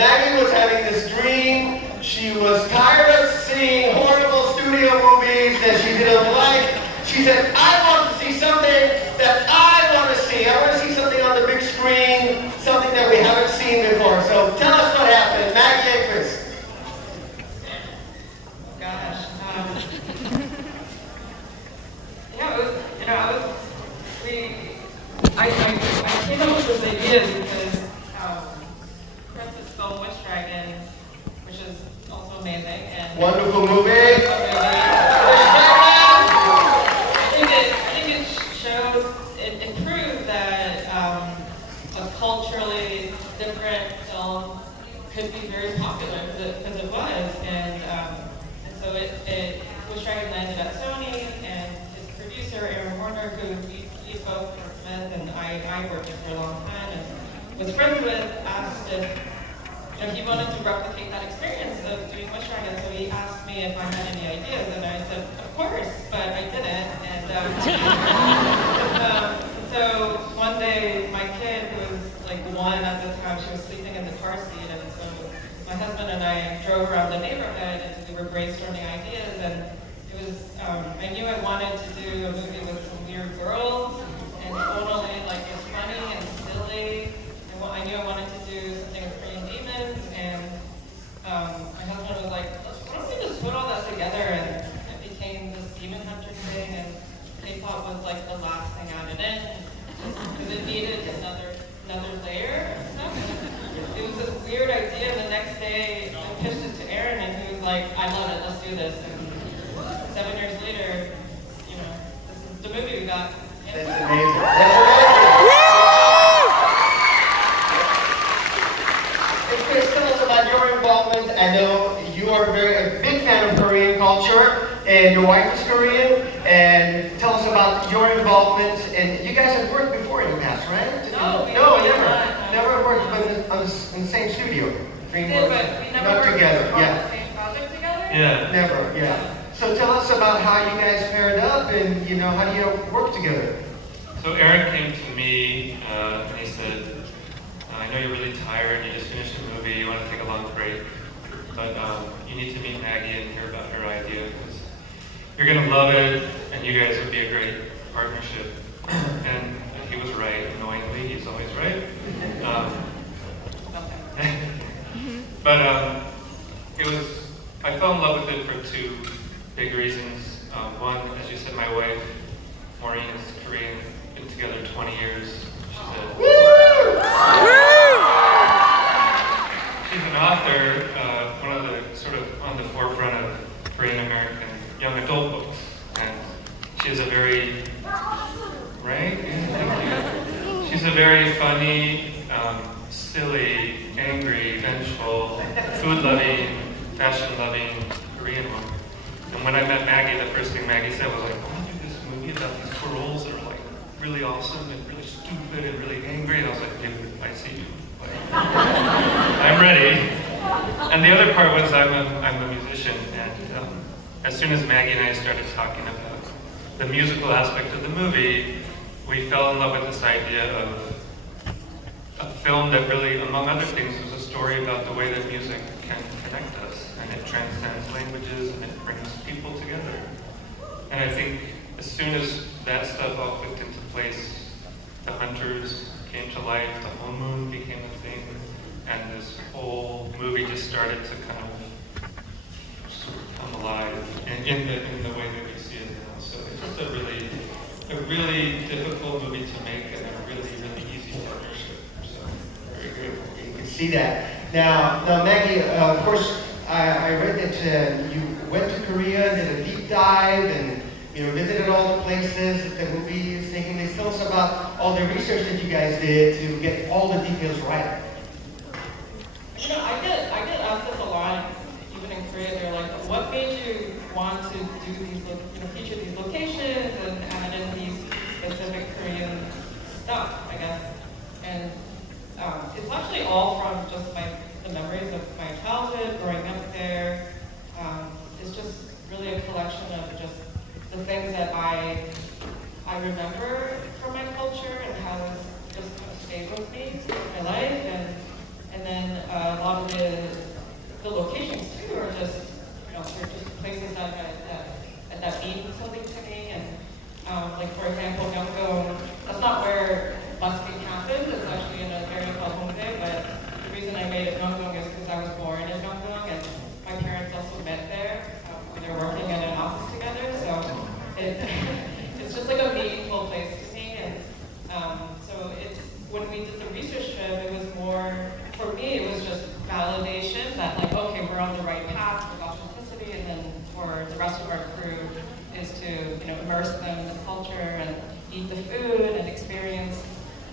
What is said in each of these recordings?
Maggie was having this dream. She was tired of seeing horrible studio movies that she didn't like. She said, I want to see something that I want to see. I want to see something on the big screen, something that we haven't seen before. So tell us what happened, Maggie and Chris. Gosh. Yeah, it was, I came up with this idea because Chris is film Wish Dragon, which is also amazing. And wonderful movie. I think it shows, it proves that a culturally different film could be very popular because it was, and so Wish Dragon landed at Sony, and his producer Aaron Warner, who we both worked with, and I worked with for a long time, and was friends with, asked if he wanted to replicate that experience of doing Wish Dragon. So he asked me if I had any ideas, and I said, of course, but I didn't. And so one day, my kid, who was like 1 at the time, she was sleeping in the car seat, and so my husband and I drove around the neighborhood, and we were brainstorming ideas, and it was, I knew I wanted to do a movie with some weird girls, and totally like it's funny and silly, and I knew I wanted to do something with Korean demons, and my husband was like, why don't we just put all that together, and it became this demon hunter thing, and Kpop was like the last thing added in, because it needed another layer of stuff. It was this weird idea, and the next day I pitched it to Aaron, and he was like, I love it, let's do this. And 7 years later, this is the movie we got. That's amazing. That's amazing. And Chris, tell us about your involvement. I know you are a big fan of Korean culture, and your wife is Korean. And tell us about your involvement. And you guys have worked before in the past, right? No, never worked, but in the same studio. We did, but we never worked together. on the same project together? Yeah. Never, yeah. So tell us about how you guys paired up, and how do you work together? So Aaron came to me and he said, I know you're really tired, you just finished a movie, you want to take a long break, but you need to meet Maggie and hear about her idea, because you're going to love it, and you guys would be a great partnership. And he was right, annoyingly, he's always right. But I fell in love with it for 2 big reasons. One, as you said, my wife, Maureen, is Korean, been together 20 years. She's an author, on the forefront of Korean American young adult books. And she is a very, right? Yeah, she's a very funny, silly, angry, vengeful, food-loving, fashion-loving Korean woman. And when I met Maggie, the first thing Maggie said was like, I want to do this movie about these girls that are like really awesome and really stupid and really angry. And I was like, yeah, I see you. Like, I'm ready. And the other part was I'm a musician, and as soon as Maggie and I started talking about the musical aspect of the movie, we fell in love with this idea of a film that really, among other things, was a story about the way that music can connect us, and it transcends languages and it brings people together. And I think as soon as that stuff all clicked into place, the Hunters came to life, the whole moon became a thing, and this whole movie just started to kind of sort of come alive in the way that we see it now. So it's just a really difficult movie to make, and a really easy partnership. So very good. You can see that. Now Maggie, of course, I read that you went to Korea, did a deep dive, and visited all the places that the movie is taking place. Tell us about all the research that you guys did to get all the details right. I get asked this a lot, even in Korea. They're like, what made you want to do these, feature these locations and add in these specific Korean stuff, I guess. And it's actually all from just the memories of my childhood, growing up there. It's just really a collection of just the things that I remember from my culture and how it's just kind of stayed with me in my life, and then a lot of it validation that like, okay, we're on the right path with authenticity, and then for the rest of our crew is to, immerse them in the culture and eat the food and experience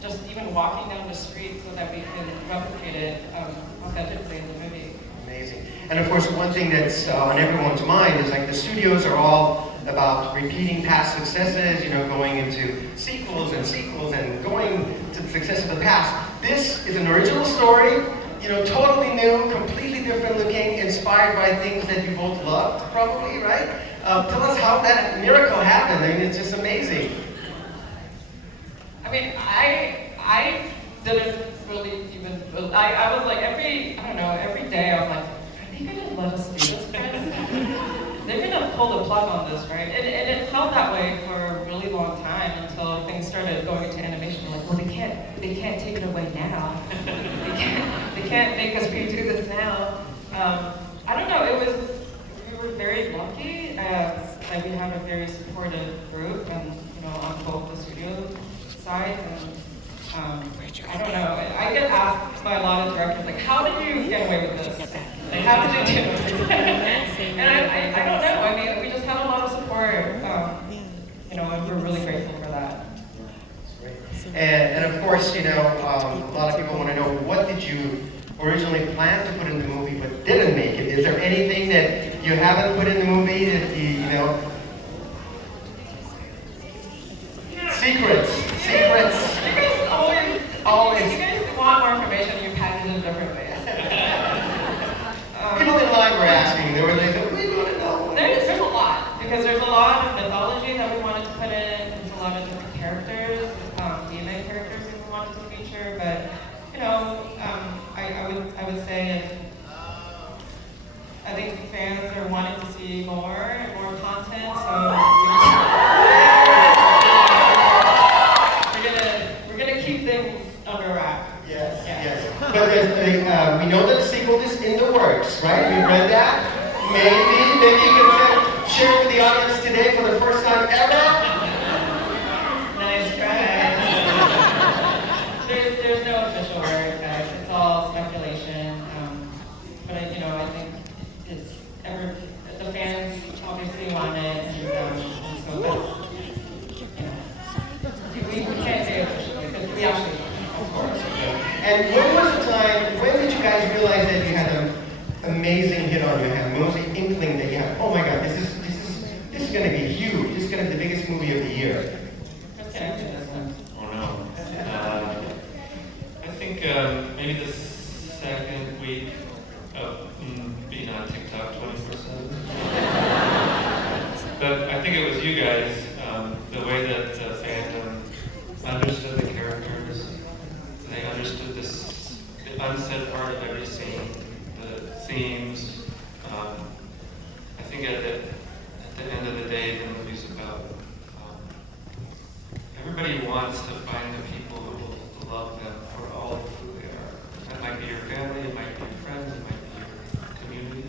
just even walking down the street so that we can replicate it authentically in the movie. Amazing. And of course, one thing that's on everyone's mind is like the studios are all about repeating past successes, going into sequels and going to the success of the past. This is an original story, totally new, completely different looking, inspired by things that you both loved, probably, right? Tell us how that miracle happened. I mean, it's just amazing. I mean, I didn't really even, I was like every day I was like, are they gonna let us do this, guys? They're gonna pull the plug on this, right? And it felt that way for a really long time until things started going into animation. Like, well, they can't take it away now. They can't make us redo this now. I don't know, we were very lucky that we had a very supportive group and, on both the studio sides. And I don't know, I get asked by a lot of directors, like, how did you get away with this? Like, how did you do this? And I don't know, I mean, we just had a lot of support, and we're really grateful for that. And of course, a lot of people want to know, what did you originally plan to put in the movie but didn't make it? Is there anything that you haven't put in the movie that Secrets. You guys always. If you guys want more information, you package it in different ways. People in line were asking, they were like, we want to know. There's a lot, because there's a lot of mythology that we wanted to put in. There's a lot of different characters, female characters that we wanted to feature. But I would say I think fans are wanting to see more content. So we're gonna keep things under wrap. Yes. But we know that the sequel is in the works, right? We read that. Maybe you can share with the audience today for the first time ever. Nice try. There's no official word, guys. It's all speculation. But I think the fans obviously want it, and so that's, we can't say officially because we actually, of course. And when did you guys realize that you had an amazing hit on your hands? When was the inkling that you had, oh my God, this is going to be huge. This is going to be the biggest movie of the year? Oh no. I think maybe the second week of being on TikTok 24/7. But I think it was you guys, the way that fandom understood the characters. They understood the unsaid part of every scene, the themes. I think at the end of the day, the movie's about everybody wants to find the people who will love them for all of who they are. That might be your family, it might be your friends, it might be your community.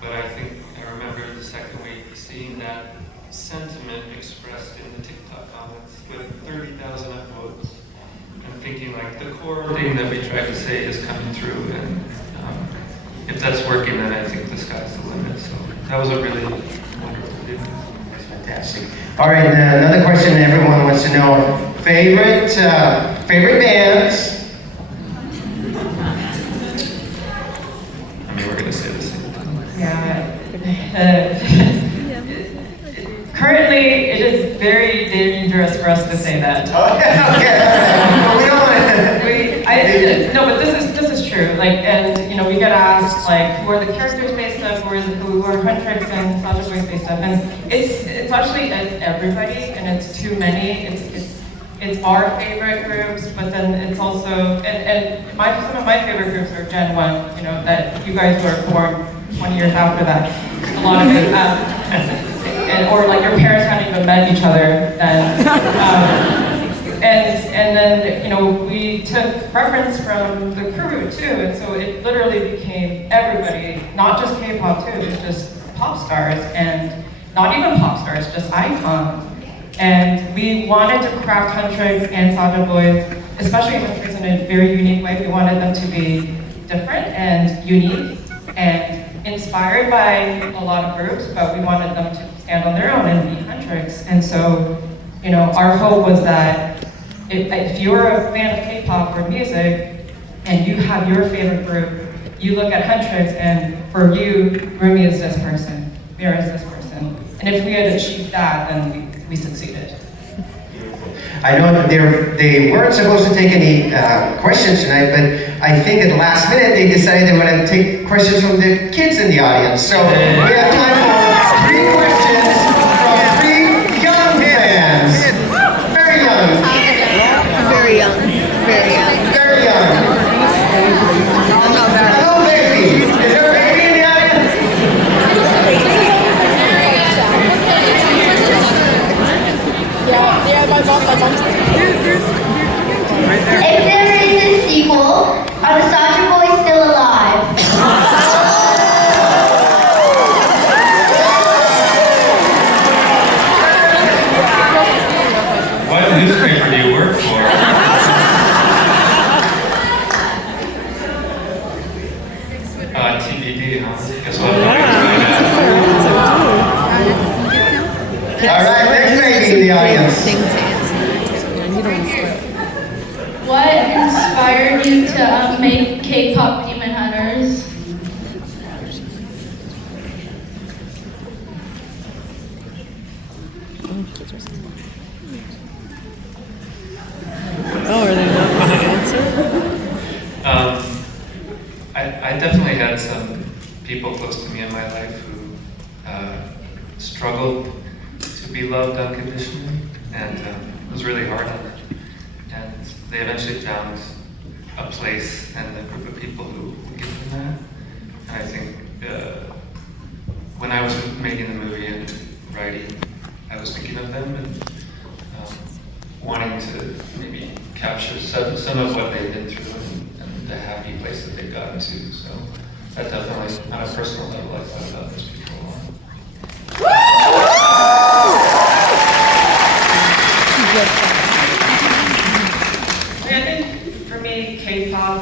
But I think I remember the second week seeing that sentiment expressed in the TikTok comments with 30,000 upvotes, and thinking like the core thing that we tried to say is coming through, and if that's working, then I think the sky's the limit. So that was a really wonderful feeling. That's fantastic. All right, another question that everyone wants to know: favorite bands. I mean, we're gonna say the same thing. Yeah. Currently, it is very dangerous for us to say that. Okay. We don't want to. No, but this is true. Like, and we get asked like, who are the characters based on, who are Huntrix and Sasha Boys based on, and it's actually everybody, and it's too many. It's our favorite groups, but then it's also and some of my favorite groups are Gen 1. That you guys were born 20 years after that. A lot of it. Or like your parents hadn't even met each other then. And then we took reference from the crew too, and so it literally became everybody, not just K-pop too, it's just pop stars, and not even pop stars, just icons. And we wanted to craft Huntrix and Sasha Boys especially Huntrix in a very unique way. We wanted them to be different and unique and inspired by a lot of groups, but we wanted them to stand on their own and be Huntrix. And so, you know, our hope was that if you're a fan of K-pop or music and you have your favorite group, you look at Huntrix and for you, Rumi is this person, Mira is this person. And if we had achieved that, then we succeeded. I know that they weren't supposed to take any questions tonight, but I think at the last minute they decided they want to take questions from the kids in the audience. So we have time for 3 questions from 3 young fans. Very young. Very young. Very young. Very young. Hello, baby. Is there a baby in the audience? If there is a sequel, are the Soldier Boys still alive? What newspaper do you work for? TBD, huh? Guess what? All right, next baby in the audience. What inspired you to make K-pop Demon Hunters? Oh, are they not going to answer? I definitely had some people close to me in my life who struggled to be loved unconditionally, and it was really hard on them. And they eventually found a place and a group of people who give them that. And I think when I was making the movie and writing, I was thinking of them and wanting to maybe capture some of what they've been through and the happy place that they've gotten to. So that definitely, on a personal level, I thought about those people a lot. I think for me, K-pop,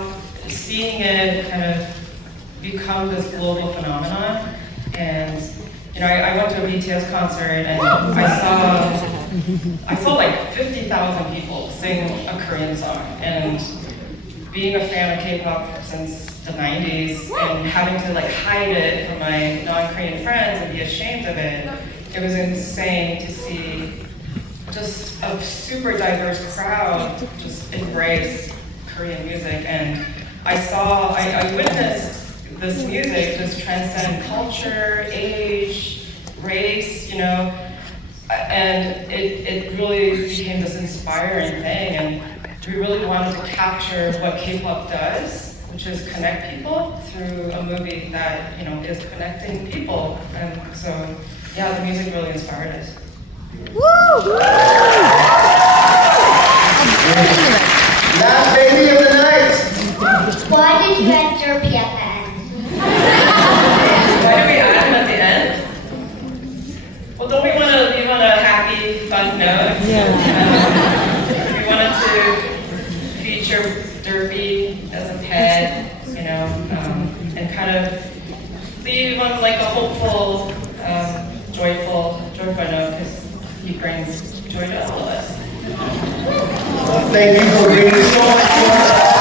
seeing it kind of become this global phenomenon, and you know, I went to a BTS concert and I saw like 50,000 people sing a Korean song, and being a fan of K-pop since the 90s and having to like hide it from my non-Korean friends and be ashamed of it, it was insane to see just a super diverse crowd just embrace Korean music. And I witnessed this music just transcend culture, age, race, you know, and it really became this inspiring thing. And we really wanted to capture what K-pop does, which is connect people through a movie that, you know, is connecting people. And so, yeah, the music really inspired us. Last baby of the night. Why did you add Derpy at the end? Why do we add them at the end? Well, don't we want to leave on a happy, fun note? Yeah. We wanted to feature Derpy as a pet, you know, and kind of leave on like a hopeful, joyful note, because he brings joy to all of us. Thank you for bringing so much joy.